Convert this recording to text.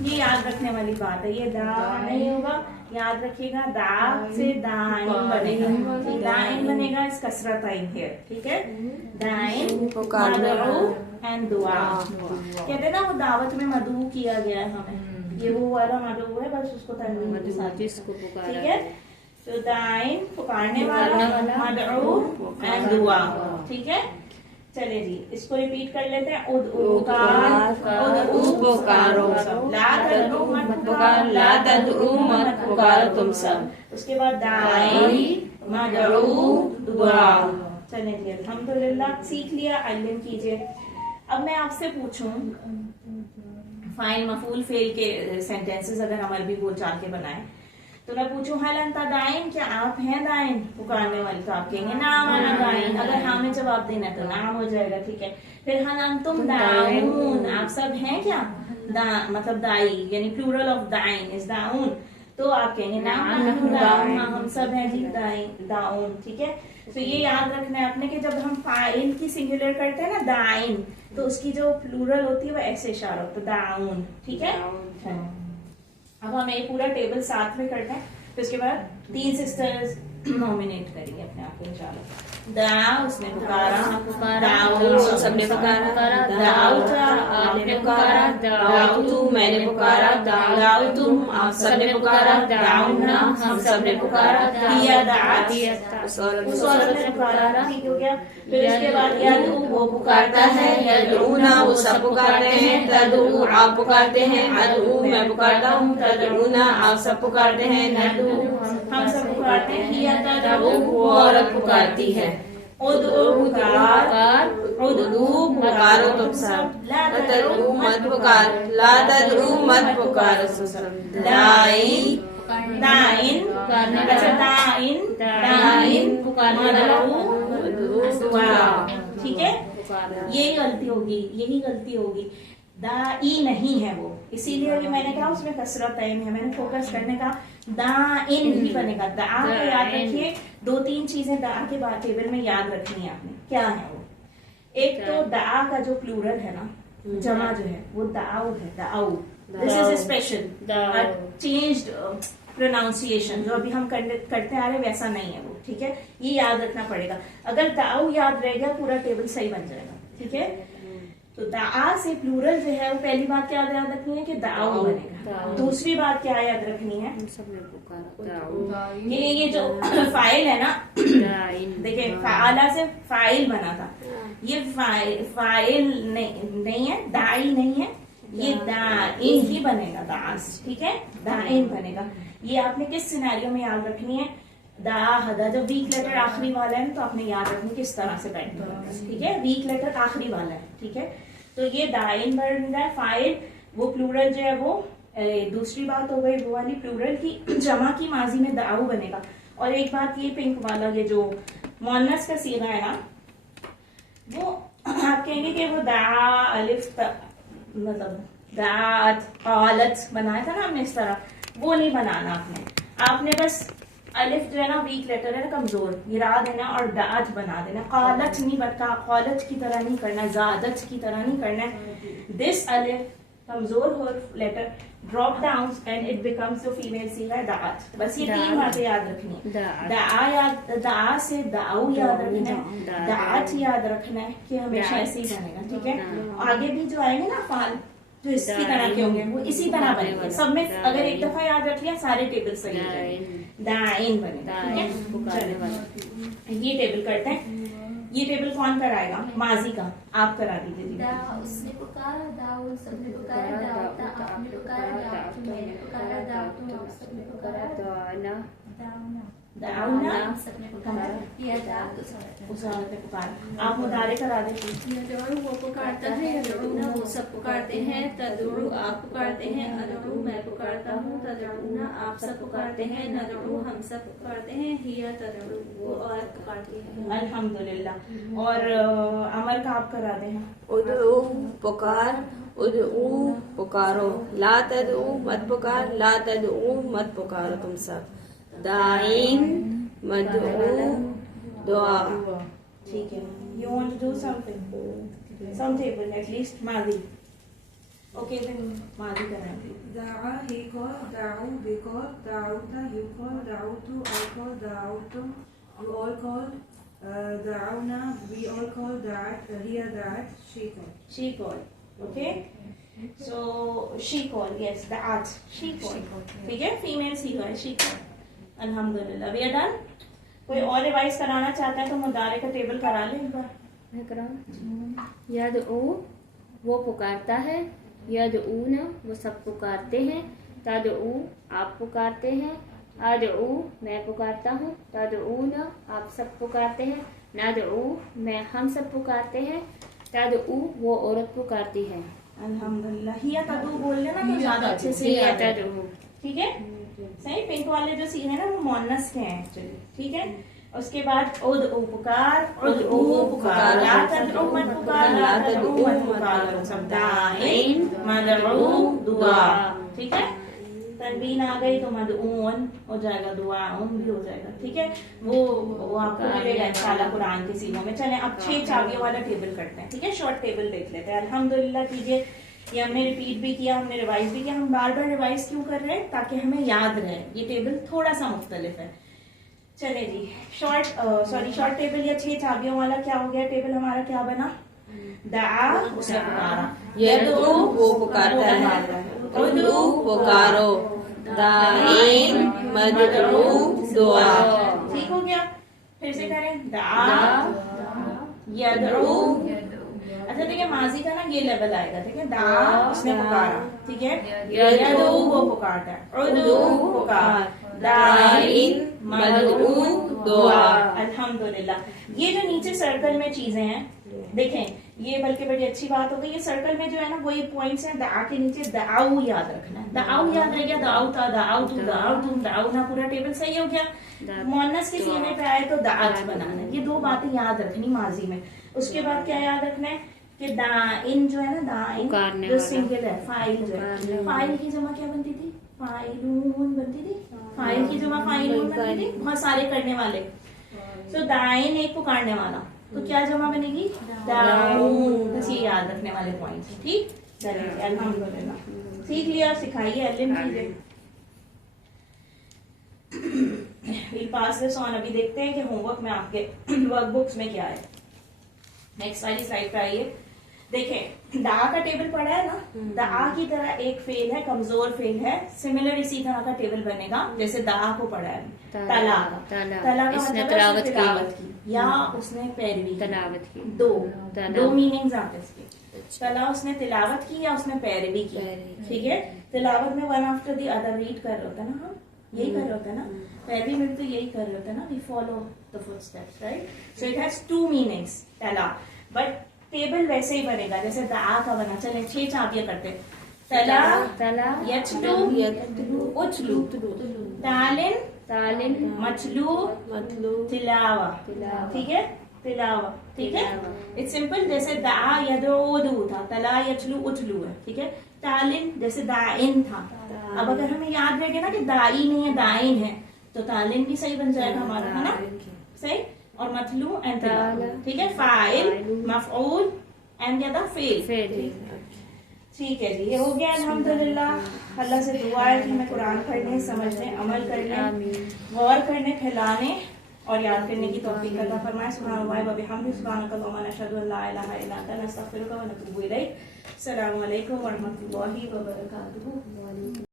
ये याद रखने वाली बात है, ये दा नहीं होगा, याद रखिएगा दा से दाइन बनेगा, दाइन बनेगा इस कसरत आइन है, ठीक है। दाइन मदऊ एंड दुआ, कहते हैं ना वो दावत में मदऊ किया गया है हमें, ये वो वाला मदऊ है, बस उसको तनवीन के साथ, ठीक है। तो दाइन पुकारने वाला, मदऊ एंड दुआ, ठीक है। चले जी, इसको रिपीट कर लेते हैं। पुकारो, ला तदऊ मत पुकार, ला तदऊ मत पुकारो तुम सब। उसके बाद दाई मदऊ दुआ। चले जी, अल्हम्दुलिल्लाह सीख लिया, अल्लिम कीजिए। अब मैं आपसे पूछूं, फाइल मफूल फेल के सेंटेंसेस अगर हम अरबी बोल चाल के बनाए, तो मैं पूछूं हल अंता दाइन, क्या आप हैं दाइन पुकारने वाले, तो आप कहेंगे नाम अना दाइन, अगर हाँ में जवाब देना है तो नाम हो जाएगा, ठीक है। फिर हल अंतुम दाऊन, आप सब हैं क्या, मतलब दाई यानी प्लूरल ऑफ दाइन इज दाऊन, तो आप कहेंगे नाम दाऊन, हाँ हम सब हैं जी दाऊन, ठीक है। तो ये याद रखना है आपने कि जब हम फाइल की सिंगुलर करते हैं ना दाइन, तो उसकी जो प्लूरल होती है वो ऐसे इशारा होता है दाऊन, ठीक है। अब हम ये पूरा टेबल साथ में करते हैं, फिर उसके बाद 3 सिस्टर्स नॉमिनेट करेंगे अपने आप को इंशाल्लाह। दा उसने पुकारा, दाऊ सबने पुकारा, दाऊता आपने पुकारा, दाऊतु मैंने पुकारा, दाऊतुम आप सबने पुकारा, दाऊना हम सबने पुकारा, हिया दात उस औरत ने पुकारा, ठीक हो गया। फिर इसके बाद यदू वो पुकारता है, यदऊना वो सब पुकारते हैं, तदऊ आप पुकारते हैं, अदऊ मैं पुकारता हूँ, तदऊना आप सब पुकारते हैं, नदऊ हम सब पुकारते हैं, हिया तदऊ वो औरत पुकारती है। उदू पुकार, उदू पुकारो तुम सब, ला तदऊ मत पुकार, ला तदऊ मत पुकारो तुम सब। दाई दाइन, अच्छा दाइन मदऊ दुआ, ठीक है। यही गलती होगी, दाई नहीं है वो, इसीलिए अभी मैंने कहा उसमें कसरत है, मैंने फोकस करने का, दाइन ही बनेगा। दा को याद रखिए, 2-3 चीजें दा के बाद टेबल में याद रखनी है आपने, क्या है वो। एक तो दा का जो प्लूरल है ना, जमा जो है वो दाऊ है, दाऊ, this is special changed pronunciation, जो अभी हम करते आ रहे वैसा नहीं है वो, ठीक है। ये याद रखना पड़ेगा, अगर दाऊ याद रहेगा पूरा टेबल सही बन जाएगा, ठीक है। तो दा से प्लूरल जो है वो पहली बात क्या याद रखनी है कि दाऊ बनेगा। दूसरी बात क्या याद रखनी है, ये जो फाइल है ना, देखिए फाला से फाइल बना था, ये फाइल नहीं है, दाई नहीं है, ये दाइन ही बनेगा, दास, ठीक है, दाइन बनेगा। ये आपने किस सिनेरियो में याद रखनी है, दा हदा जब वीक लेटर आखिरी वाला है तो आपने याद रखनी किस तरह से बैठना है, ठीक है। वीक लेटर आखिरी वाला है, ठीक है। तो ये दाइन बन रहा है, फाइल वो प्लूरल जो है वो, दूसरी बात हो गई वो वाली प्लूरल की जमा की माजी में दाऊ बनेगा। और एक बात ये पिंक वाला ये जो मुअन्नस का सीगा है ना, वो आप कहेंगे कि वो दा अलिफ मतलब दात कालत बनाया था ना हमने इस तरह, वो नहीं बनाना आपने बस अलिफ जो है ना वीक लेटर है ना, कमजोर, गिरा देना और दात बना देना। कालत नहीं बनता, कालत की तरह नहीं करना, जादत की तरह नहीं करना है। दिस अलिफ कमजोर हो letter drop down and it becomes जो फीमेल सीगा दात। बस ये 3 बातें याद रखनी है। दा से दाऊ याद रखना है, दात याद रखना है कि हमेशा ऐसे ही बनेगा, ठीक है। आगे भी जो आएंगे ना फाल जो इसकी तरह के होंगे वो इसी तरह बनेंगे, सब में अगर एक दफा याद रख लिया सारे टेबल सही हो जाएंगे, दाइन बनेगा, ठीक है। ये टेबल करते हैं, ये टेबल कौन कराएगा, माजी का आप करा दीजिए। दा उसने पुकारा, दाऊ सबने पुकारा, दाऊता आपने पुकारा, दाऊतु मैंने पुकारा, दाऊतु आप सबने पुकारा, दाऊना सबने पुकारा, या दाऊतु उस औरत ने पुकारा। आप मुदारे करा दीजिए। यदऊ वो पुकारता है, यदऊना वो सब पुकारते हैं, तदऊ आप पुकारते हैं, अदऊ मैं पुकारता हूँ, तदऊना आप सब पुकारते हैं, नदऊ हम सब पुकारते हैं, हिया तदऊ वो औरत पुकारती है। अल्हम्दुलिल्लाह। और अमर का आप करा दें। उदऊ पुकार, उदऊ पुकारो, ला तदऊ मत पुकार, ला तदऊ मत पुकारो तुम सब। दाइन मदऊ दुआ, ठीक है। You want to do something? Some table at least माजी। ओके देन माजी कराएंगे। दआ he called, da'u they called, da'uta you called, da'utu I called, da'utum you all called, da'una we all called, da'at hiya da'at she called. She called. Okay. So she called. Yes, the art. She called. ठीक है, female सी है she called. अल्हम्दुलिल्लाह we are done. कोई और revise कराना चाहता है तो मुदारे का टेबल करा ले एक बार। मैं कराऊं? यदऊ वो पुकारता है, यदऊन वो सब पुकारते हैं, तदऊ आप पुकारते हैं, अदऊ मैं पुकारता हूँ, तदऊन आप सब पुकारते हैं, नदऊ मैं हम सब पुकारते हैं, तदऊ वो औरत पुकारती है। अल्हम्दुलिल्लाह। हिया तदू बोल लेना तो ज्यादा अच्छे से याद है। ठीक है, सही। पिंक वाले जो सी है ना वो मोनस के हैं एक्चुअली। ठीक है, उसके बाद उद ओ पुकार, उद ओ पुकार, ला तदऊ मत पुकार, ला तदऊ मत पुकार, सब दाइन मदऊ दुआ। ठीक है, तनवीन आ गई तो मदऊन हो जाएगा, दुआउन भी हो जाएगा। ठीक है, वो आपको मिलेगा इंशाल्लाह कुरान के सीनों में। चलें अब 6 चाबियों वाला टेबल करते हैं। ठीक है, शॉर्ट टेबल देख लेते हैं। अल्हम्दुलिल्लाह कीजिए, ये हमने रिपीट भी किया, हमने रिवाइज भी किया। हम बार बार रिवाइज क्यों कर रहे हैं? ताकि हमें याद रहे। ये टेबल थोड़ा सा मुख्तलिफ है। चले जी, शॉर्ट टेबल या 6 चाबियों वाला क्या हो गया? टेबल हमारा क्या बना? दआ उसने पुकारा, यदू वो पुकारता है, उदू पुकारो, दाइन मदऊ दुआ। ठीक हो गया? फिर से करें, दआ यदऊ। अच्छा देखिए, माजी का ना ये लेवल आएगा। ठीक है, दा उसने पुकारा। ठीक है, यदू वो पुकारता है, उदू पुकार, दाइन मदऊ दुआ। अल्हम्दुलिल्लाह। ये जो नीचे सर्कल में चीजें हैं देखें, ये बल्कि बड़ी अच्छी बात हो गई। ये सर्कल में जो है ना वो ये पॉइंट्स हैं। दआ के नीचे दआऊ याद रखना है। दआऊ याद रह गया, दआऊ था, दआऊ तू, दआऊ तुम, दआऊ ना, पूरा टेबल सही हो गया। मोनस के सीने पे आए तो दात बनाना है। ये 2 बातें याद रखनी माजी में। उसके बाद क्या याद रखना है कि दाइन जो है ना, दाइन जो सिंगल है, फाइल जो है, फाइल की जमा क्या बनती थी? फाइलून बनती थी। फाइल की जमा फाइलून बनती थी, बहुत सारे करने वाले। तो दाइन एक पुकारने वाला, तो क्या जमा बनेगी? दाऊन। बस ये याद रखने वाले पॉइंट्स। ठीक, चलिए अल्हम्दुलिल्लाह सीख लिया। सिखाइए, अल्लिम कीजिए। We'll pass this on। अभी देखते हैं कि होमवर्क में आपके वर्कबुक्स में क्या है। नेक्स्ट वाली स्लाइड पे आइए। देखें, दा का टेबल पड़ा है ना, दा की तरह एक फेल है, कमजोर फेल है। सिमिलर इसी तरह का टेबल बनेगा जैसे दा को पड़ा है। तला का मतलब तिलावत की या उसने पैरवी तलावत की। दो मीनिंग्स आते हैं इसके। तला उसने तिलावत की या उसने पैरवी की। ठीक है, तिलावत में one after the other read कर रहे होता है ना, हम यही कर रहे होते हैं ना। पैरवी में तो यही कर रहे होते हैं ना, we follow the footsteps, right. So it has 2 meanings तला, बट टेबल वैसे ही बनेगा जैसे दा का बना। चले 6 चाबियां करते हैं। तला यचलू उचलू, तालिन मचलू तिलावा। ठीक है, तिलावा। ठीक है, इट्स सिंपल। जैसे दा यदू था, तला यचलू उचलू है। ठीक है, तालिन जैसे दाइन था। अब अगर हमें याद रहेगा ना कि दाई नहीं है, दाइन है, तो तालिन भी सही बन जाएगा हमारा, है ना, सही। और मतलू एंड तिलावा। ठीक है, फाइल मफऊल एंड क्या था? फेल। ठीक है जी, ये हो गया अल्हम्दुलिल्लाह। अल्लाह से दुआ है कि हमें कुरान पढ़ने, समझने, अमल करने, गौर करने, फैलाने और याद करने की तौफीक अता फरमाए। सुब्हानल्लाह व बिहम्दिही, सुब्हानक अल्लाहुम्मा नशहदु अल्ला इलाहा इल्ला अंता नस्तगफिरुका व नतूबु इलैक। अस्सलामु अलैकुम व रहमतुल्लाहि व बरकातुहू।